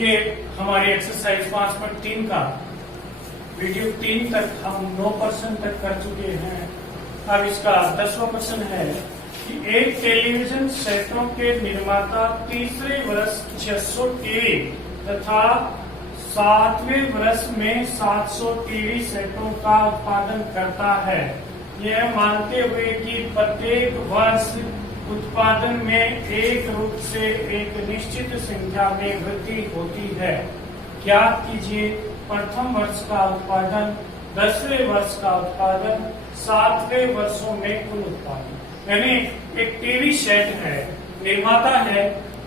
ये हमारी एक्सरसाइज 5.3 का वीडियो 3 तक हम 9% तक कर चुके हैं। अब इसका 10वां प्रश्न है कि एक टेलीविजन सेटों के निर्माता तीसरे वर्ष 600 टीवी तथा 7वें वर्ष में 700 टीवी सेटों का उत्पादन करता है, यह मानते हुए कि प्रत्येक वर्ष उत्पादन में एक रूप से एक निश्चित संख्या में वृद्धि होती है। ज्ञात कीजिए प्रथम वर्ष का उत्पादन, 10वें वर्ष का उत्पादन, 7वें वर्षों में कुल उत्पादन। यानी एक टीवी सेट है, निर्माता है,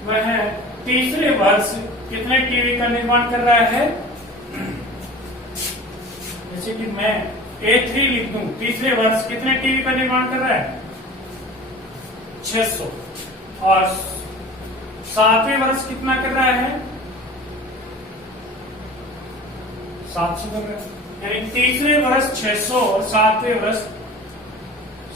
वह तीसरे वर्ष कितने टीवी का निर्माण कर रहा है। जैसे कि मैं A3 लिख दूं, तीसरे वर्ष कितने टीवी का निर्माण कर रहा है 600, और 7वें वर्ष कितना कर रहा है 700 कर रहा है। यानी तीसरे वर्ष 600 और 7वें वर्ष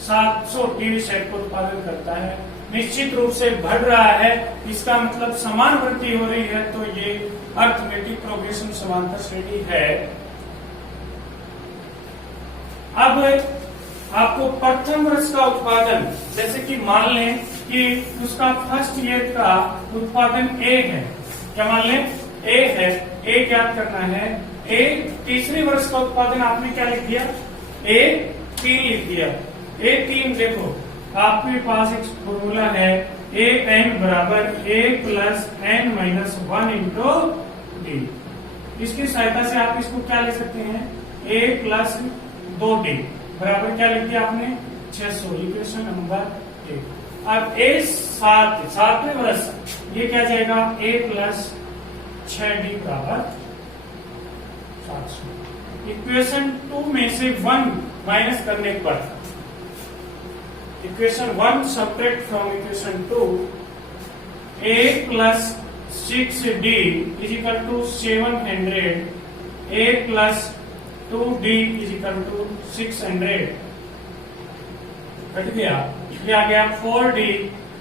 700 टीवी सेट को उत्पादन करता है। निश्चित रूप से बढ़ रहा है, इसका मतलब समान वृद्धि हो रही है, तो ये अर्थमेटिक प्रोग्रेशन समांतर श्रेणी है। अब आपको प्रथम वर्ष का उत्पादन, जैसे कि मान लें कि उसका फर्स्ट ईयर का उत्पादन A है, क्या मान लें A है, A ज्ञात करना है। A तीसरे वर्ष का उत्पादन आपने क्या लिख दिया A3 लिख दिया। A3 देखो आपके पास एक फॉर्मूला है AN बराबर A plus N minus 1 into D। इसकी सहायता से आप इसको क्या ले सकते हैं A प्लस 2D बराबर क्या लिख दिया आपने 600, इक्वेशन नंबर 1। अब सातवें वर्ष ये क्या जाएगा A प्लस 6D बराबर 700। इक्वेशन 2 में से 1 माइनस करने पर equation 1 subtract from equation 2, A plus 6D is equal to 700, A plus 2D is equal to 600। Cut गया, ये आ गया 4D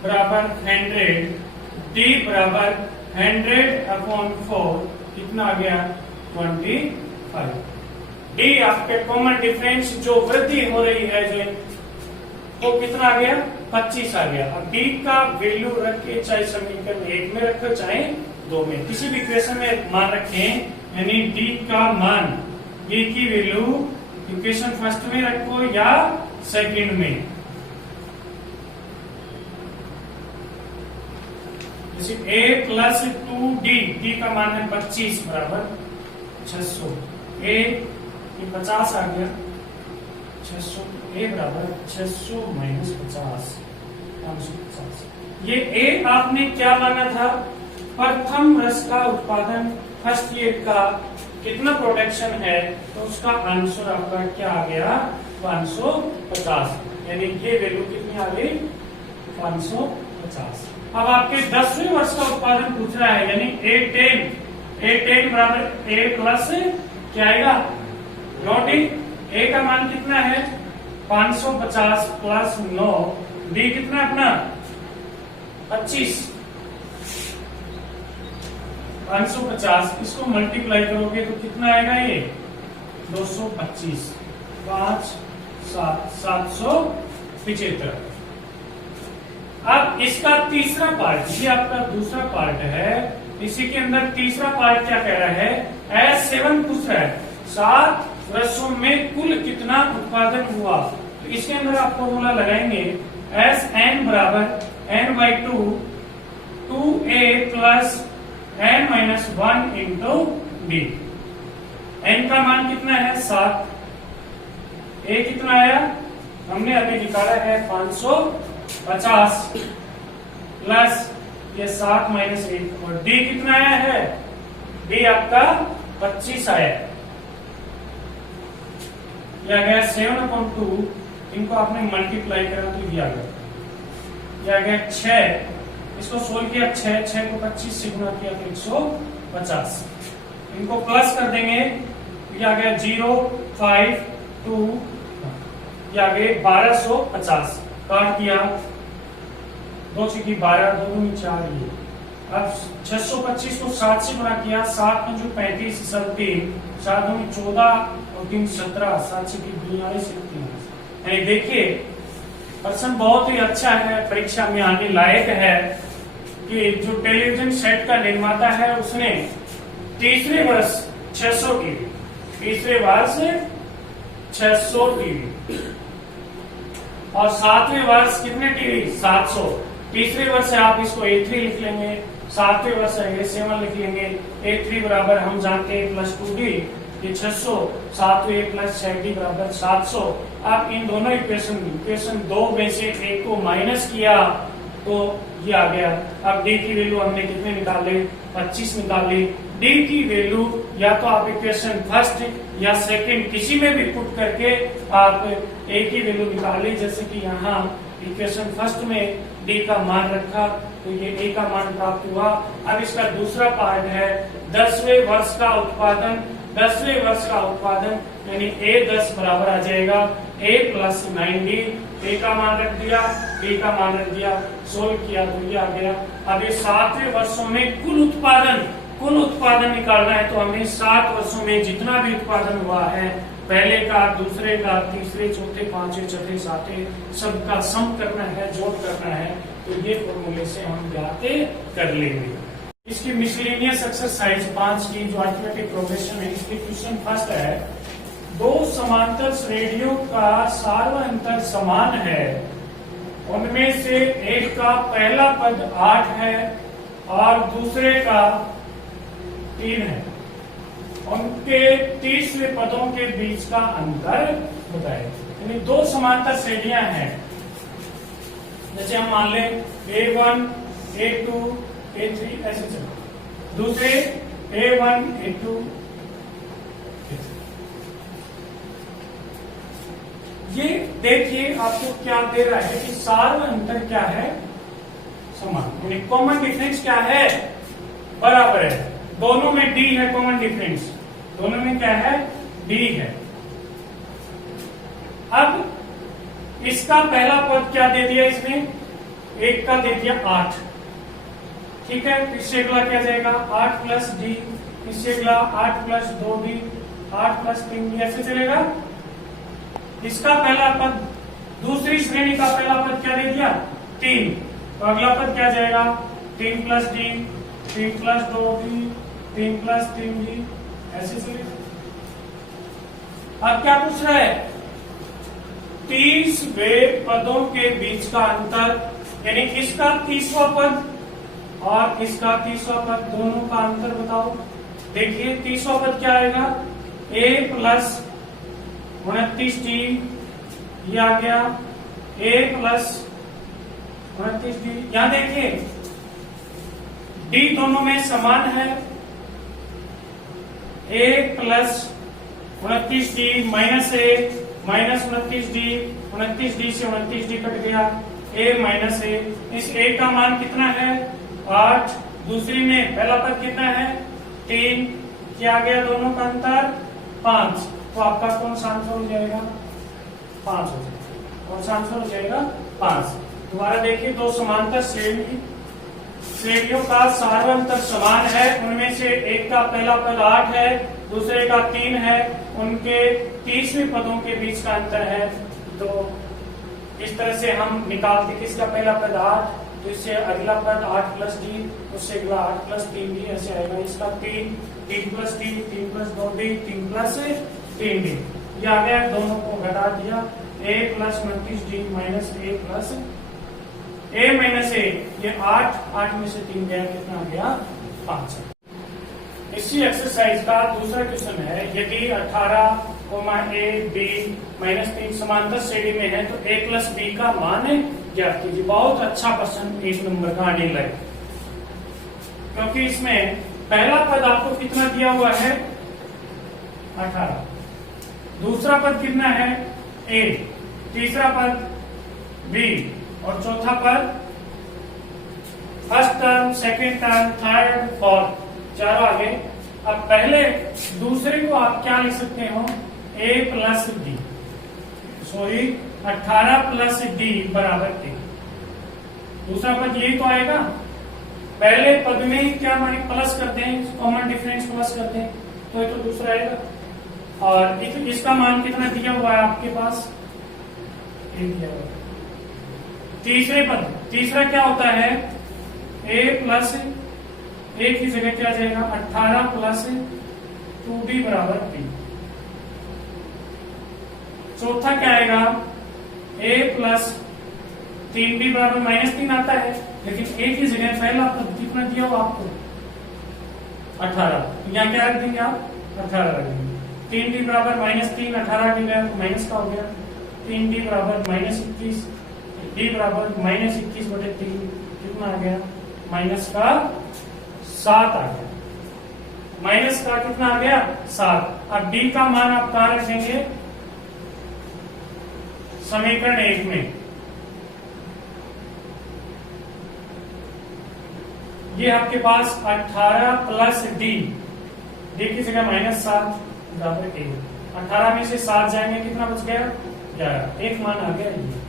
बराबर 100, D बराबर 100/4 कितना आ गया 25। D आपके कॉमन डिफरेंस जो वृद्धि हो रही है जो तो कितना आ गया 25 आ गया। अब D का वैल्यू रख के चाहे समीकरण 1 में रखो चाहे 2 में, किसी भी इक्वेशन में मान रखें, यानी D का मान D की वैल्यू इक्वेशन फर्स्ट में रखो या सेकंड में। जैसे A प्लस 2D, D का मान है 25 बराबर 600, A ये 50 आ गया 600, A बराबर 600 माइनस 50 550। ये A आपने क्या माना था प्रथम वर्ष का उत्पादन, फर्स्ट ईयर का कितना प्रोडक्शन है, तो उसका आंसर आपका क्या आ गया 550। यानी ये वैल्यू कितनी आ गई 550। अब आपके 10वें वर्ष का उत्पादन पूछ रहा है, यानी A10 बराबर A प्लस क्या आएगा 9D। A का मान कितना है 550 प्लस 9, D कितना अपना 25, 550, इसको मल्टीप्लाई करोगे तो कितना आएगा ये 225, 5 7 775। अब इसका तीसरा पार्ट, ये आपका दूसरा पार्ट है, इसी के अंदर तीसरा पार्ट क्या कह रहा है S7 पूछ रहा है 7 वर्षों में कुल कितना उत्पादन हुआ। तो इसके अंदर आप फॉर्मूला लगाएंगे Sn बराबर n/2 2A plus n minus 1 into D। n का मान कितना है 7, A कितना आया हमने अभी निकाला है 550 प्लस ये 7 माइनस 1, और D कितना आया है D आपका 25 आया। यह गया 7/2, इनको आपने मल्टीप्लाई करा तो ये आ गया, यह गया 6, इसको सोल्व किया 6 को 25 से गुणा किया तो 150, इनको प्लस कर देंगे, यह आ गया 0 5 2, यह आ गए 1250, काट दिया 2 से 12 2 4, ये अब 625 को 7 से गुणा किया, 7 में जो 35 सब 3, 7 में 14 और 3 17, 7 से 42 यानी देखिए पर्सन बहुत ही अच्छा है, परीक्षा में आने लायक है कि जो टेलीविजन सेट का निर्माता है उसने तीसरे वर्ष 600 टीवी, तीसरे वर्ष 600 टीवी और 7वें वर्ष कितने टीवी 700। तीसरे वर्ष से आप इसको A3 लिख लेंगे, 7वें वर्ष से A7 लिख लेंगे। A3 बराबर हम जानते हैं +2D, ये 600, 7वें प्लस 6D बराबर 700। आप इन दोनों इक्वेशन 2 में से एक को माइनस किया तो ये आ गया। अब D की वैल्यू हमने कितने निकाले 25 निकाले। D की वैल्यू या तो आप इक्वेशन फर्स्ट या सेकंड किसी में भी पुट करके आप A की वैल्यू निकाले, जैसे कि यहाँ इक्वेशन फर्स्ट में D का मान रखा तो ये A का मान प्राप्त हुआ। अब इसका दूसरा पार्ट है 10वें वर्ष का उत्पादन। 10वें वर्ष का उत्पादन यानी A10 बराबर आ जाएगा A + 9D। A का मान रख दिया, B का मान रख दिया, सोल्व किया तो ये आ गया। अब ये 7वें वर्षों में कुल उत्पादन निकालना है तो हमें 7 वर्षों में जितना भी उत्पादन हुआ है, पहले का, दूसरे का, तीसरे, चौथे, पांचवें, छठे, सातवें, सबका सम करना है, जोड़ करना है। तो ये फॉर्मूले से हम ज्ञात कर लेंगे। इसकी मिसलेनियस एक्सरसाइज 5 की जो अरिथमेटिक प्रोग्रेशन है, इसकी क्वेश्चन फर्स्ट है, दो समांतर श्रेणियों का सार्वअंतर समान है, उनमें से एक का पहला पद 8 है और दूसरे का 3 है, उनके 30वें पदों के बीच का अंतर बताए। यानी दो समांतर श्रेणियां हैं, जैसे हम मान लें A1, A2, A3 ऐसे चलो, दूसरे A1, A2, ये देखिए आपको क्या दे रहा है कि सार्वअंतर क्या है समान, यानी कॉमन डिफरेंस क्या है बराबर है। दोनों में D है, कॉमन डिफरेंस दोनों में क्या है D है। अब इसका पहला पद क्या दे दिया इसने, एक का दे दिया 8, ठीक है। इससे अगला क्या जाएगा 8 + D, इससे अगला 8 + 2D, 8 + 3D, ऐसे चलेगा। इसका पहला पद, दूसरी श्रेणी का पहला पद क्या दे दिया 3, तो अगला पद क्या जाएगा 3 + D, 3 + 2D, 3 + 3D, ऐसे चलेगा। अब क्या पूछ रहा है 30वें पदों के बीच का अंतर, यानी इसका 30वां पद और इसका 30वां पद, दोनों का अंतर बताओ। देखिए 30वां पद क्या आएगा A + 29D, ये आ गया A + 29D। यहां देखिए D दोनों में समान है, A + 29D - A - 29D, 29D से 29D कट गया, A - A। इस A का मान कितना है 8, दूसरी में पहला पद कितना है 3, क्या आ गया दोनों का अंतर 5, तो आपका कौन सा आंसर हो जाएगा 5 हो जाएगा। कौन सा आंसर हो जाएगा 5। दोबारा देखिए दो समांतर श्रेणियों का सार्वअंतर समान है, उनमें से एक का पहला पद 8 है, दूसरे का 3 है, उनके 30वें पदों के बीच का अंतर है। तो इस तरह से हम निकालते, किसका पहला पद 8, तो इससे अगला पद 8 + D, उससे अगला 8 + 3D, ऐसे आएगा। इसका 3 + D, 3 + 2D, 3 + 3D, ये आ गया। दोनों को घटा दिया, A + 29D - A - A, ये 8 में से 3 गया, कितना आ गया 5। इसी एक्सरसाइज का दूसरा क्वेश्चन है, यदि 18, A, B - 3 समांतर श्रेणी में है तो A + B का मान ज्ञात कीजिए। बहुत अच्छा प्रश्न 1 नंबर का आने लगे, क्योंकि इसमें पहला पद आपको कितना दिया हुआ है 18, दूसरा पद कितना है A, तीसरा पद B और चौथा पद first term, second term, third, fourth, चारों आगे। अब पहले दूसरे को आप क्या लिख सकते हो A + D, सॉरी 18 + D = 1। दूसरा पद यही तो आएगा पहले पद में क्या माने प्लस करते हैं, कॉमन डिफरेंस प्लस करते हैं, तो ये तो दूसरा आएगा। और इसका मान कितना दिया हुआ है आपके पास, ये दिया हुआ है। तीसरे पद, तीसरा क्या होता है, a प्लस ए की जगह क्या जाएगा 18 प्लस 2b बराबर b। चौथा क्या आएगा, a प्लस 3b बराबर -3 आता है, लेकिन a की जगह पहला पद कितना दिया हुआ आपको 18, यहाँ क्या रख देंगे आप 18 रख देंगे। 3b बराबर -3, 18 के गया तो माइनस का हो गया, 3b बराबर -21, d बराबर -21 बटे 3 कितना आ गया माइनस का 7 आ गया, माइनस का कितना आ गया 7। अब d का मान आप कहां रखेंगे, समीकरण 1 में। ये आपके पास 18 प्लस डी की जगह -7 बराबर 1। 18 में से 7 जाएंगे कितना बच गया 11, एक मान आ गया ये।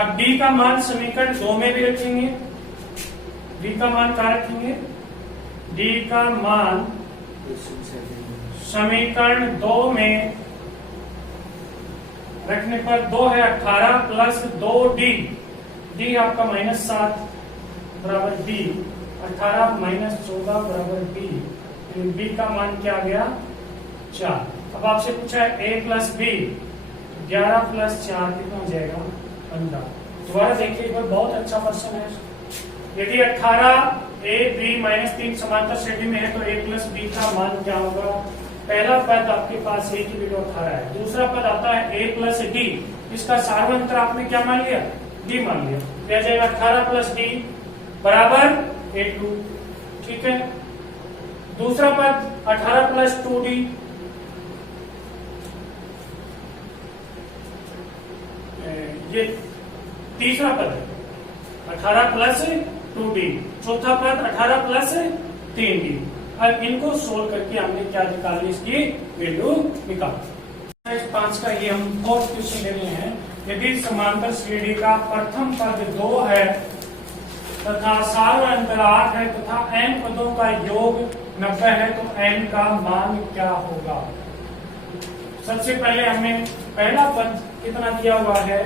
अब डी का मान समीकरण 2 में भी रखेंगे, डी का मान कहा रखेंगे, डी का मान समीकरण 2 में रखने पर 2 है 18 प्लस 2d, डी आपका -7 बराबर b, 18 - 14 बराबर b, b का मान क्या आ गया 4। अब आपसे पूछा है a प्लस b, 11 प्लस 4 कितना हो जाएगा 15। दोबारा देखिए एक बार, बहुत अच्छा क्वेश्चन है। यदि 18 a b -3 समांतर श्रेणी में है तो a प्लस b का मान क्या होगा, पहला पद आपके पास a की वैल्यू 18 है, दूसरा पद आता है a प्लस d, इसका सार्वंतर आपने क्या मान लिया d मान लिया, क्या जाएगा 18 प्लस d बराबर a2, ठीक है। दूसरा पद 18 प्लस 2d, ये तीसरा पद है 18 प्लस 2d, चौथा पद 18 प्लस 3d। अब इनको सोल्व करके हमने क्या निकाली, इसकी वैल्यू निकाली। 5 का ये हम फोर्थ क्वेश्चन ले रहे हैं। यदि समांतर श्रेणी का प्रथम पद 2 है तथा सार्वअंतर 8 है तथा n पदों का योग 90 है तो n का मान क्या होगा। सबसे पहले हमें पहला पद कितना दिया हुआ है,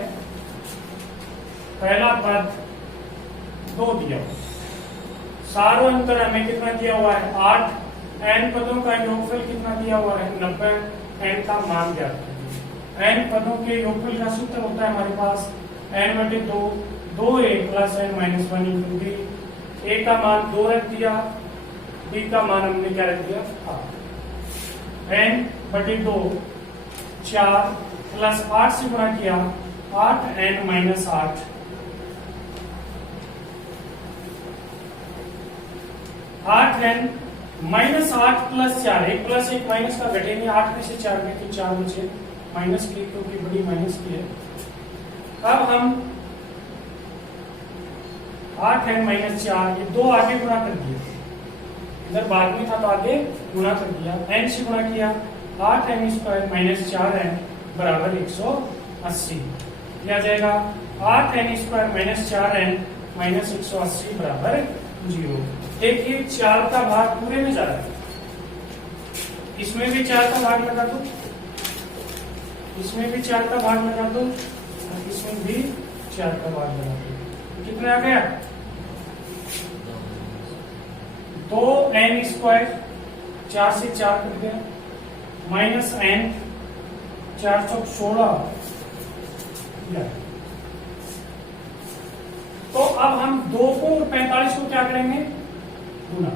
पहला पद 2 दिया हुआ, सार्वअंतर हमें कितना दिया हुआ है 8, n पदों का योगफल कितना दिया हुआ है 90, n का मान ज्ञात कीजिए। n पदों के योगफल का सूत्र होता है हमारे पास n बटे 2, 2a plus n minus 1 into b। a का मान 2 रख दिया, b का मान हमने क्या रख दिया 8। n बटे 2 4 प्लस 8 से गुणा किया 8n minus 8, 8n minus 8 plus 4, 1 plus 1 minus का घटेंगे, 8 में से 4 में तो 4 बचे माइनस की, क्योंकि बड़ी माइनस की है। अब हम 8n माइनस 4, ये 2 आगे गुणा कर दिया, इधर बाद में था तो आगे गुणा कर दिया, n से गुणा किया 8n स्क्वायर माइनस 4n बराबर 180। यह आ जाएगा 8n square minus 4n minus 180 बराबर 0। देखिए 4 का भाग पूरे में जा रहा है, इसमें भी 4 का भाग लगा दो, इसमें भी 4 का भाग लगा दो, और इसमें भी 4 का भाग लगा दो, कितना आ गया 2n स्क्वायर, 4 से 4 कट गया, माइनस n 416। तो अब हम 2 को और 45 को क्या करेंगे गुना,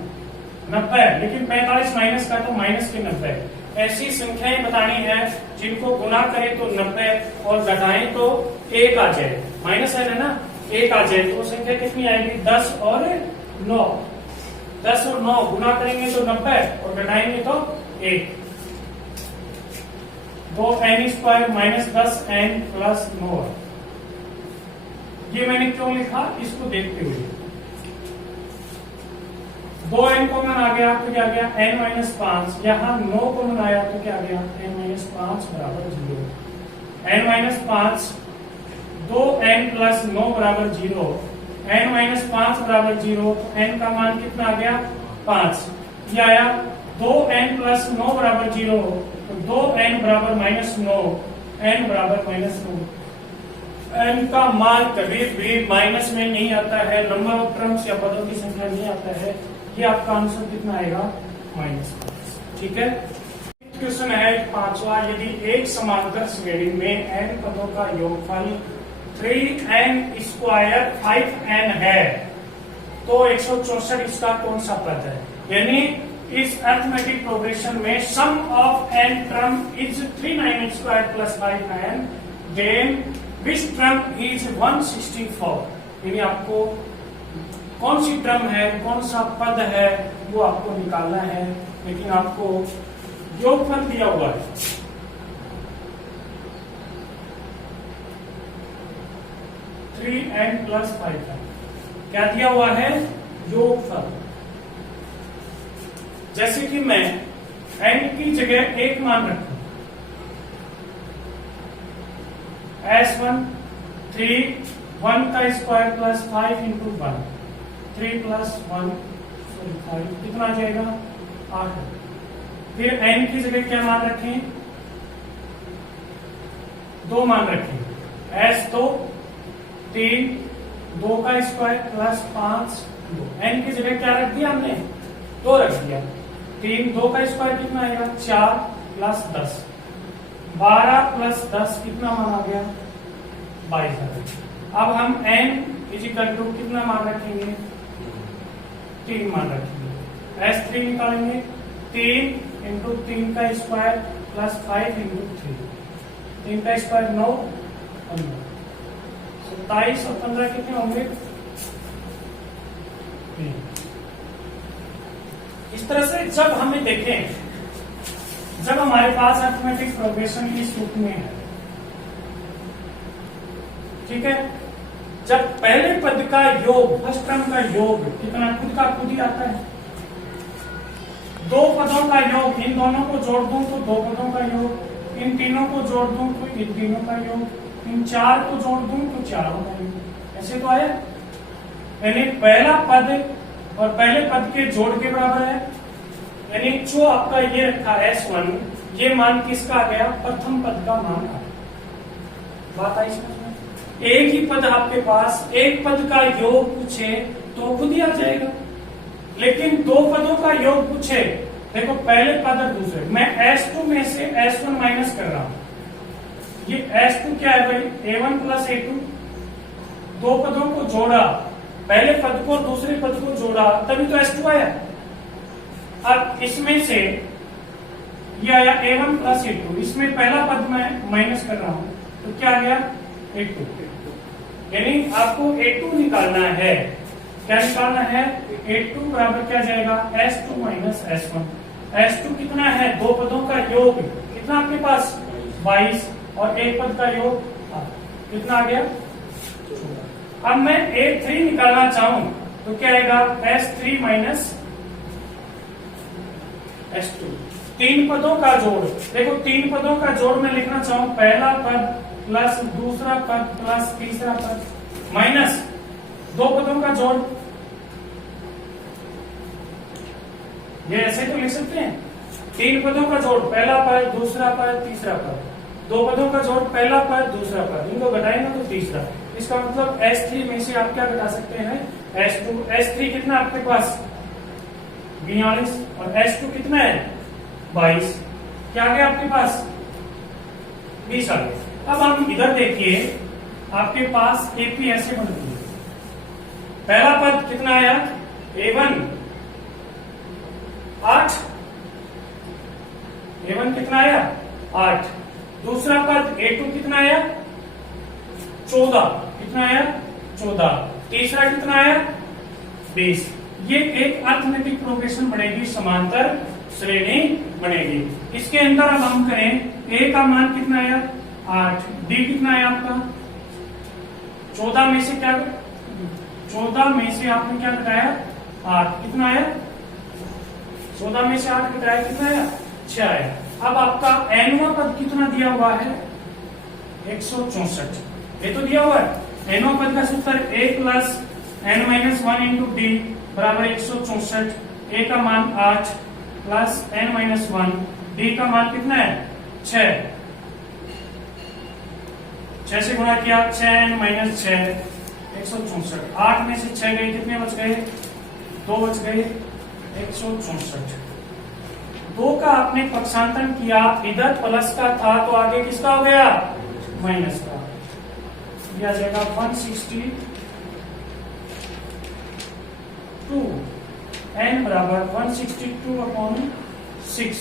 90 है, लेकिन 45 माइनस का तो माइनस के 90 है। ऐसी संख्याएं बतानी है जिनको गुना करें तो 90 और घटाएं तो 1 आ जाए, माइनस है ना 1 आ जाए, तो संख्या कितनी आएगी 10 और 9, 10 और 9 गुना करेंगे तो 90 और घटाएंगे तो 1। 2n square minus 10n plus 9। ये मैंने क्यों लिखा, इसको देखते हुए 2n कॉमन आ गया तो क्या गया n माइनस 5, यहाँ 9 कॉमन आया तो क्या गया n माइनस 5 बराबर 0। n माइनस 5, 2n प्लस 9 बराबर 0, n माइनस 5 बराबर 0, तो n का मान कितना आ गया 5। ये आया 2n प्लस 9 बराबर 0, तो 2n बराबर -9, n बराबर -9। n का मान कभी भी माइनस में नहीं आता है, नंबर ऑफ टर्म्स या पदों की संख्या नहीं आता है। ये आपका आंसर कितना आएगा -5। ठीक है। क्वेश्चन है 5वां, यदि एक समांतर श्रेणी में n पदों का योगफल 3n स्क्वायर 5n है, तो 164 इसका कौन सा पद है? यानी इस अरिथमेटिक प्रोग्रेशन में sum of n term is 3n square plus 5n, then which term is 164। यानी आपको कौन सी टर्म है, कौन सा पद है, वो आपको निकालना है। लेकिन आपको योगफल दिया हुआ है, थ्री एन प्लस 5n। क्या दिया हुआ है? योगफल। जैसे कि मैं n की जगह एक मान रखूं, S1 3 1 का स्क्वायर प्लस 5 इंटू 1, 3 प्लस 1 5 कितना आ जाएगा 8। फिर n की जगह क्या मान रखें? 2 मान रखें, S2 3 2 का स्क्वायर प्लस 5 2। n की जगह क्या रख दिया हमने? 2 रख दिया। 3 2 का स्क्वायर कितना आएगा 4 प्लस 10, 12 प्लस 10 कितना मान आ गया 22। अब हम n इजिकल टू कितना मान रखेंगे? 3 मान रखेंगे। S3 निकालेंगे, 3 इंटू 3 का स्क्वायर प्लस 5 इंटू 3, 3 का स्क्वायर 9, 15, 27 और 15 कितने होंगे? 3। इस तरह से जब हमें देखें, जब हमारे पास अरिथमेटिक प्रोग्रेशन इस रूप में है, ठीक है, जब पहले पद का योग, फर्स्ट टर्म का योग कितना खुद का खुद ही आता है। 2 पदों का योग, इन दोनों को जोड़ दूं तो 2 पदों का योग, इन तीनों को जोड़ दूं तो इन तीनों का योग, इन 4 को जोड़ दूं तो 4 का योग। ऐसे तो आया। यानी पहला पद और पहले पद के जोड़ के बराबर है। यानी जो आपका ये रखा S1, ये मान किसका आ गया? प्रथम पद का मान आ गया। बात आई समझ में? एक ही पद आपके पास, एक पद का योग पूछे तो खुद ही आ जाएगा। लेकिन 2 पदों का योग पूछे, देखो पहले पद और दूसरे, मैं S2 में से S1 माइनस कर रहा हूं। ये S2 क्या है भाई? A1 plus A2। 2 पदों को जोड़ा, पहले पद को दूसरे पद को जोड़ा, तभी तो S2 आया। अब इसमें से ये आया A1 प्लस A2, इसमें पहला पद मैं माइनस कर रहा हूं, तो क्या आ गया? A2। यानी आपको A2 निकालना है। क्या निकालना है? A2 बराबर क्या जाएगा? S2 minus S1। S2 कितना है? 2 पदों का योग कितना आपके पास? 22, और एक पद का योग कितना आ गया? 14। अब मैं A3 निकालना चाहूं तो क्या आएगा? S3 minus S2। 3 पदों का जोड़, देखो 3 पदों का जोड़ मैं लिखना चाहूं, पहला पद प्लस दूसरा पद प्लस तीसरा पद माइनस 2 पदों का जोड़। ये ऐसे तो लिख सकते हैं, 3 पदों का जोड़, पहला पद दूसरा पद तीसरा पद, 2 पदों का जोड़, पहला पद दूसरा पद, इनको घटाएंगे तो तीसरा। इसका मतलब S3 में से आप क्या घटा सकते हैं? S2। S3 कितना आपके पास? 42, और S2 कितना है? 22। क्या आ गया आपके पास? 20 आ गया। अब हम इधर देखिए, आपके पास AP ऐसे बनती है। पहला पद कितना आया? A1 8, A1 कितना आया? 8। दूसरा पद A2 कितना आया? 14। कितना आया? 14। तीसरा कितना आया? 20। ये एक अरिथमेटिक प्रोग्रेशन बनेगी, समांतर श्रेणी बनेगी। इसके अंदर अब हम करें, A का मान कितना आया? 8। D कितना आया आपका? 14 में से क्या? 14 में से आपने क्या घटाया? 8। कितना आया? 14 में से 8 घटाया, कितना आया? 6 आया। अब आपका nवां पद कितना दिया हुआ है? 164। ये तो दिया हुआ है। nवां पद का सूत्र A plus n minus 1 into D बराबर 164, ए का मान 8 प्लस n माइनस 1, डी का मान कितना है 6, 6 से गुणा किया 6n माइनस 6 164, 8 में से 6 गए कितने बच गए 2 बच गए 164। 2 का आपने पक्षांतरण किया, इधर प्लस का था तो आगे किसका हो गया माइनस का, यह आ जाएगा 162 n बराबर 162 अपॉन 6,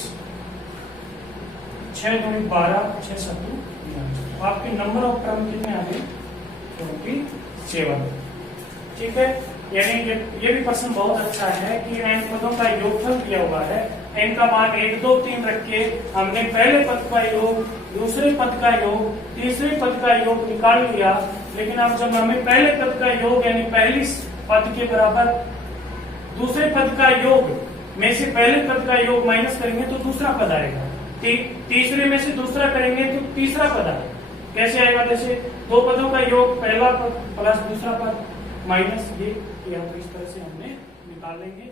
6 दूनी 12 6 सत्तू, आपके नंबर ऑफ टर्म कितने आ गए 27। ठीक है, यानी ये भी प्रश्न बहुत अच्छा है कि n पदों का योगफल दिया हुआ है, n का मान 1 2 3 रख के हमने पहले पद का योग, दूसरे पद का योग, तीसरे पद का योग निकाल लिया, लेकिन अब जब हमें पहले पद का योग यानी पहली पद के बराबर दूसरे पद का योग में से पहले पद का योग माइनस करेंगे तो दूसरा पद आएगा, तीसरे में से दूसरा करेंगे तो तीसरा पद आएगा। कैसे आएगा, जैसे 2 पदों का योग पहला पद प्लस दूसरा पद माइनस, ये इस तरह से हमने निकाल लेंगे।